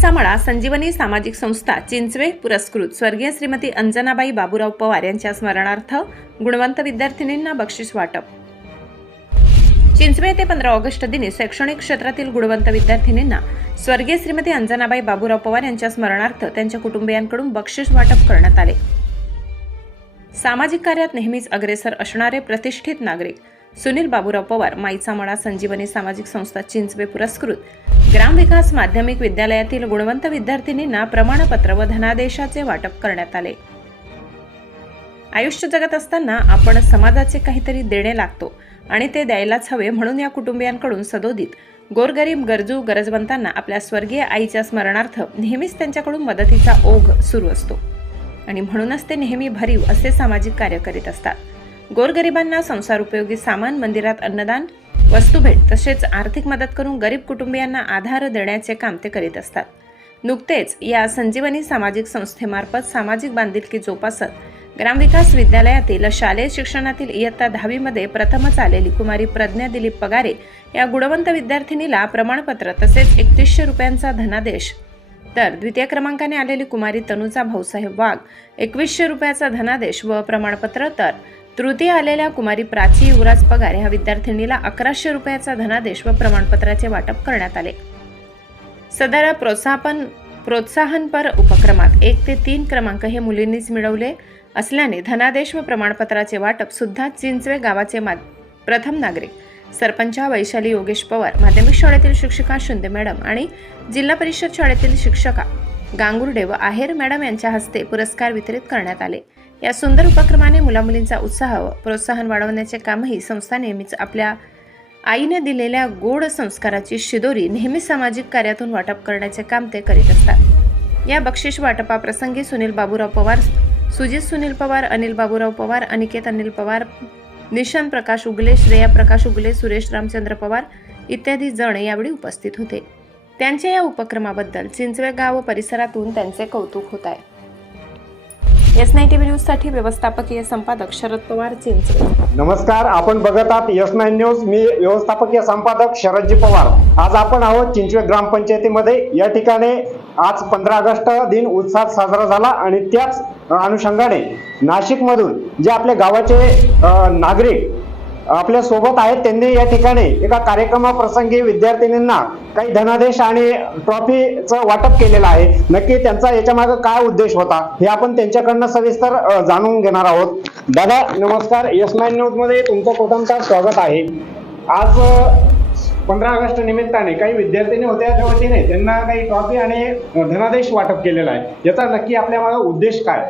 चामडा संजीवनी सामाजिक संस्था चिंचवे पुरस्कृत. स्वर्गीय श्रीमती अंजनाबाई बाबूराव पवार यांच्या स्मरणार्थ गुणवंत विद्यार्थिनींना बक्षीस वाटप. चिंचवे ते पंधरा ऑगस्ट दिनी शैक्षणिक क्षेत्रातील गुणवंत विद्यार्थिनींना स्वर्गीय श्रीमती अंजनाबाई बाबूराव पवार यांच्या स्मरणार्थ त्यांच्या कुटुंबियांकडून बक्षीस वाटप करण्यात आले. सामाजिक कार्यात नेहमीच अग्रेसर असणारे प्रतिष्ठित नागरिक सुनील बाबूराव पवार माईचा मळा संजीवनी सामाजिक संस्था चिंचवे पुरस्कृत. ग्रामविकास माध्यमिक विद्यालयातील गुणवंत विद्यार्थिनींना प्रमाणपत्र व धनादेशाचे वाटप करण्यात आले. आयुष्य जगत असताना आपण समाजाचे काहीतरी देणे लागतो आणि ते द्यायलाच हवे म्हणून या कुटुंबियांकडून सदोदित. गोरगरीब गरजू गरजवंतांना आपल्या स्वर्गीय आईच्या स्मरणार्थ नेहमीच त्यांच्याकडून मदतीचा ओघ सुरू असतो. आणि म्हणूनच ते नेहमी भरीव असे सामाजिक कार्य करीत असतात. गोरगरिबांना संसार उपयोगी सामान मंदिरात अन्नदान वस्तुभेट तसेच आर्थिक मदत करून गरीब कुटुंबियांना आधार देण्याचे काम ते करीत असतात. नुकतेच या संजीवनी सामाजिक संस्थेमार्फत सामाजिक बांधिलकी जोपासत ग्रामविकास विद्यालयातील शालेय शिक्षणातील इयत्ता दहावीमध्ये प्रथमच आलेली कुमारी प्रज्ञा दिलीप पगारे या गुणवंत विद्यार्थिनीला प्रमाणपत्र तसेच एकतीसशे रुपयांचा धनादेश. तर द्वितीय क्रमांकाने आलेली कुमारी तनुजा भाऊसाहेब वाघ एकवीसशे रुपयाचा धनादेश व प्रमाणपत्र तर तृतीय आलेल्या कुमारी प्राची युवराज पगार ह्या विद्यार्थिनीला अकराशे रुपयाचा धनादेश व प्रमाणपत्राचे वाटप करण्यात आले. सदर प्रोत्साहन प्रोत्साहनपर उपक्रमात एक ते तीन क्रमांक हे मुलींनीच मिळवले असल्याने धनादेश व प्रमाणपत्राचे वाटप सुद्धा चिंचवे गावाचे मा प्रथम नागरिक सरपंचा वैशाली योगेश पवार माध्यमिक शाळेतील शिक्षिका शिंदे मॅडम आणि जिल्हा परिषद शाळेतील शिक्षका गांगुर्डे व आहेर मॅडम यांच्या हस्ते पुरस्कार वितरित करण्यात आले. या सुंदर उपक्रमाने मुलामुलींचा उत्साह व प्रोत्साहन वाढवण्याचे कामही संस्था नेहमीच आपल्या आईने दिलेल्या गोड संस्काराची शिदोरी नेहमी सामाजिक कार्यातून वाटप करण्याचे काम ते करीत असतात. या बक्षीस वाटपाप्रसंगी सुनील बाबूराव पवार सुजित सुनील पवार अनिल बाबूराव पवार अनिकेत अनिल पवार निशांत प्रकाश उगले श्रेया प्रकाश उगले सुरेश रामचंद्र पवार इत्यादी जण यावेळी उपस्थित होते. त्यांच्या या उपक्रमाबद्दल चिंचवे गाव व परिसरातून त्यांचे कौतुक होत आहे. एस नाईन टीव्ही न्यूजसाठी व्यवस्थापकीय संपादक शरद पवार चिंचवे नमस्कार आपण बघत आहात यस नाईन न्यूज. मी व्यवस्थापकीय संपादक शरदजी पवार. आज आपण आहोत चिंचवे ग्रामपंचायतीमध्ये या ठिकाणी आज पंधरा ऑगस्ट दिन उत्साहात साजरा झाला आणि त्याच अनुषंगाने नाशिकमधून जे आपल्या गावाचे नागरिक आपल्यासोबत आहेत त्यांनी या ठिकाणी एका कार्यक्रमाप्रसंगी विद्यार्थिनींना काही धनादेश आणि ट्रॉफीचं वाटप केलेलं आहे. नक्की त्यांचा याच्या मागे काय उद्देश होता हे आपण त्यांच्याकडनं सविस्तर जाणून घेणार आहोत. दादा नमस्कार. एस नाईन न्यूजमध्ये तुमचं प्रथमतः स्वागत आहे. आज पंधरा ऑगस्ट निमित्ताने काही विद्यार्थिनी होत्या त्या वतीने त्यांना काही ट्रॉफी आणि धनादेश वाटप केलेला आहे. याचा नक्की आपल्या मागे उद्देश काय?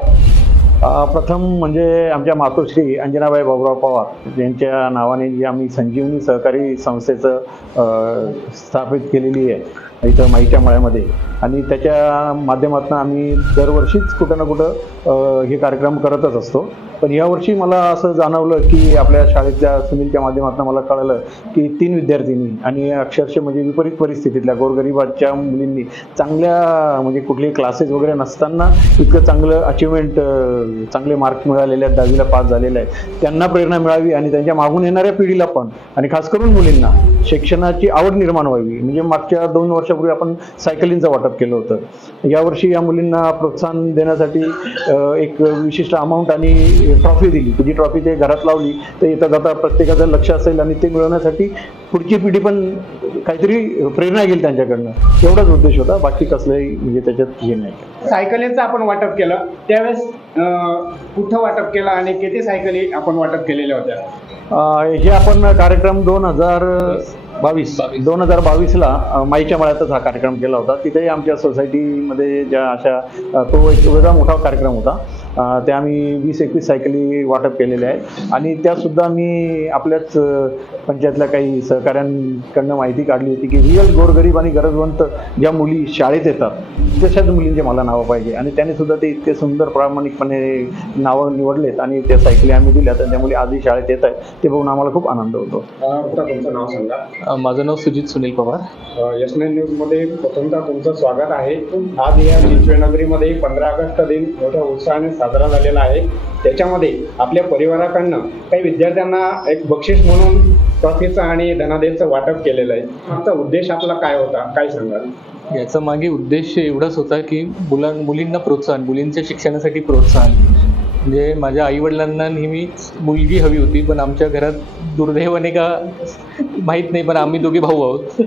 प्रथम म्हणजे आमच्या मातोश्री अंजनाबाई बाबुराव पवार यांच्या नावाने जी आम्ही संजीवनी सहकारी संस्थेचं स्थापित केलेली आहे. इथं माईच्या मळ्यामध्ये. आणि त्याच्या माध्यमातून आम्ही दरवर्षीच कुठं ना कुठं हे कार्यक्रम करतच असतो. पण यावर्षी मला असं जाणवलं की आपल्या शाळेतल्या सुनीलच्या माध्यमातून मला कळलं की तीन विद्यार्थिनी आणि अक्षरशः म्हणजे विपरीत परिस्थितीतल्या गोरगरिबाच्या मुलींनी चांगल्या म्हणजे कुठले क्लासेस वगैरे नसताना इतकं चांगलं अचिव्हमेंट चांगले मार्क मिळालेले आहेत दहावीला पास झालेले आहेत. त्यांना प्रेरणा मिळावी आणि त्यांच्या मागून येणाऱ्या पिढीला पण. आणि खास करून मुलींना. शिक्षणाची आवड निर्माण व्हावी. म्हणजे मागच्या दोन वर्ष वर्षापूर्वी आपण सायकलिंगचं वाटप केलं होतं. यावर्षी या मुलींना प्रोत्साहन देण्यासाठी एक विशिष्ट अमाऊंट आणि ट्रॉफी दिली. जी ट्रॉफी ते घरात लावली तर येता जाता प्रत्येकाचं लक्ष असेल आणि ते मिळवण्यासाठी पुढची पिढी पण काहीतरी प्रेरणा घेईल त्यांच्याकडनं. एवढाच उद्देश होता. बाकी कसलंही म्हणजे त्याच्यात हे नाही. सायकलीचं आपण वाटप केलं. त्यावेळेस कुठं वाटप केलं आणि किती सायकली आपण वाटप केलेल्या होत्या? हे आपण कार्यक्रम दोन हजार बावीस. दोन हजार बावीसला माईच्या मळ्यातच हा कार्यक्रम केला होता. तिथेही आमच्या सोसायटीमध्ये ज्या अशा तो एक वेगळा मोठा कार्यक्रम होता. त्या आम्ही वीस एकवीस सायकली वाटप केलेल्या आहेत. आणि त्यासुद्धा मी आपल्याच पंचायतल्या काही सहकाऱ्यांकडनं माहिती काढली होती की रिअल गोरगरीब आणि गरजवंत ज्या मुली शाळेत येतात तशाच मुलींचे मला नावं पाहिजे. आणि त्याने सुद्धा ते इतके सुंदर प्रामाणिकपणे नावं निवडलेत आणि त्या सायकली आम्ही दिल्यात आणि त्या मुली आजही शाळेत येत आहेत. ते बघून आम्हाला खूप आनंद होतो. तुमचं नाव सांगा. माझं नाव सुजित सुनील पवार. एस नाईन न्यूजमध्ये प्रथमतः तुमचं स्वागत आहे. आज या चिंचवे नगरीमध्ये पंधरा ऑगस्ट दिन. मोठ्या उत्साहाने साजरा झालेला आहे. त्याच्यामध्ये आपल्या परिवाराकडनं काही विद्यार्थ्यांना एक बक्षीस म्हणून ट्रॉफीचं आणि धनादेशचं वाटप केलेलं आहे. आमचा उद्देश आपला काय होता? काय सांगाल? याचा मागे उद्देश एवढाच होता की मुलां मुलींना प्रोत्साहन मुलींच्या शिक्षणासाठी प्रोत्साहन. म्हणजे माझ्या आईवडिलांना नेहमीच मुलगी हवी होती पण आमच्या घरात दुर्दैवाने का माहीत नाही पण आम्ही दोघे भाऊ आहोत.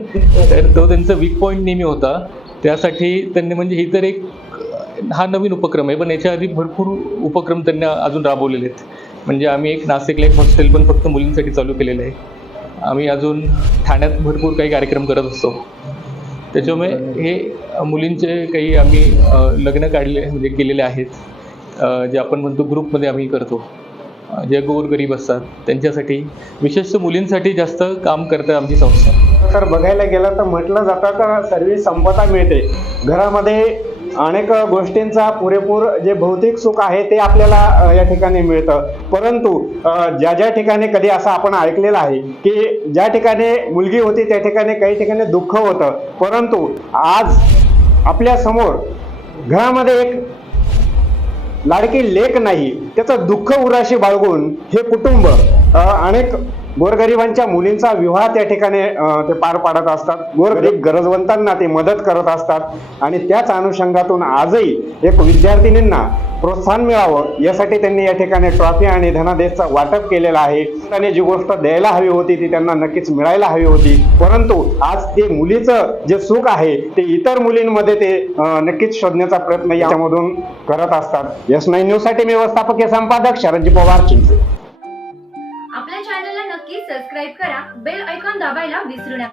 तर तो त्यांचा वीक पॉईंट नेहमी होता. त्यासाठी त्यांनी म्हणजे ही तर एक हा नवीन उपक्रम आहे पण याच्या आधी भरपूर उपक्रम त्यांनी अजून राबवलेले आहेत. म्हणजे आम्ही एक नाशिकला एक हॉस्टेल पण फक्त मुलींसाठी चालू केलेलं आहे. आम्ही अजून ठाण्यात भरपूर काही कार्यक्रम करत असतो. त्याच्यामुळे हे मुलींचे काही आम्ही लग्न काढले म्हणजे केलेले आहेत. जे आपण म्हणतो ग्रुपमध्ये आम्ही करतो. जे गोरगरीब असतात त्यांच्यासाठी विशेषतः मुलींसाठी जास्त काम करते आमची संस्था. तर बघायला गेलं तर म्हटलं जातं का सर्व संपदा मिळते. घरामध्ये अनेक गोष्टींचा पुरेपूर जे भौतिक सुख आहे ते आपल्याला या ठिकाणी मिळतं. परंतु ज्या ज्या ठिकाणी कधी असं आपण ऐकलेलं आहे की ज्या ठिकाणी मुलगी होती त्या ठिकाणी काही ठिकाणी दुःख होतं. परंतु आज आपल्यासमोर घरामध्ये एक लाडकी लेख नाही त्याचं दुःख उराशी बाळगून हे कुटुंब अनेक गोरगरिबांच्या मुलींचा विवाह त्या ठिकाणी ते पार पाडत असतात. गोरगरीब गरजवंतांना ते मदत करत असतात. आणि त्याच अनुषंगातून आजही एक विद्यार्थिनींना प्रोत्साहन मिळावं यासाठी त्यांनी या ठिकाणी ट्रॉफी आणि धनादेशचा वाटप केलेलं आहे. त्याने जी गोष्ट द्यायला हवी होती ती त्यांना नक्कीच मिळायला हवी होती. परंतु आज ते मुलीचं जे सुख आहे ते इतर मुलींमध्ये ते नक्कीच शोधण्याचा प्रयत्न यामधून करत असतात. यस नाईन न्यूजसाठी मी व्यवस्थापकीय संपादक शरदजी पवार चिंचे आपल्या सबस्क्राईब करा बेल ऐकॉन दाबायला विसरू नका.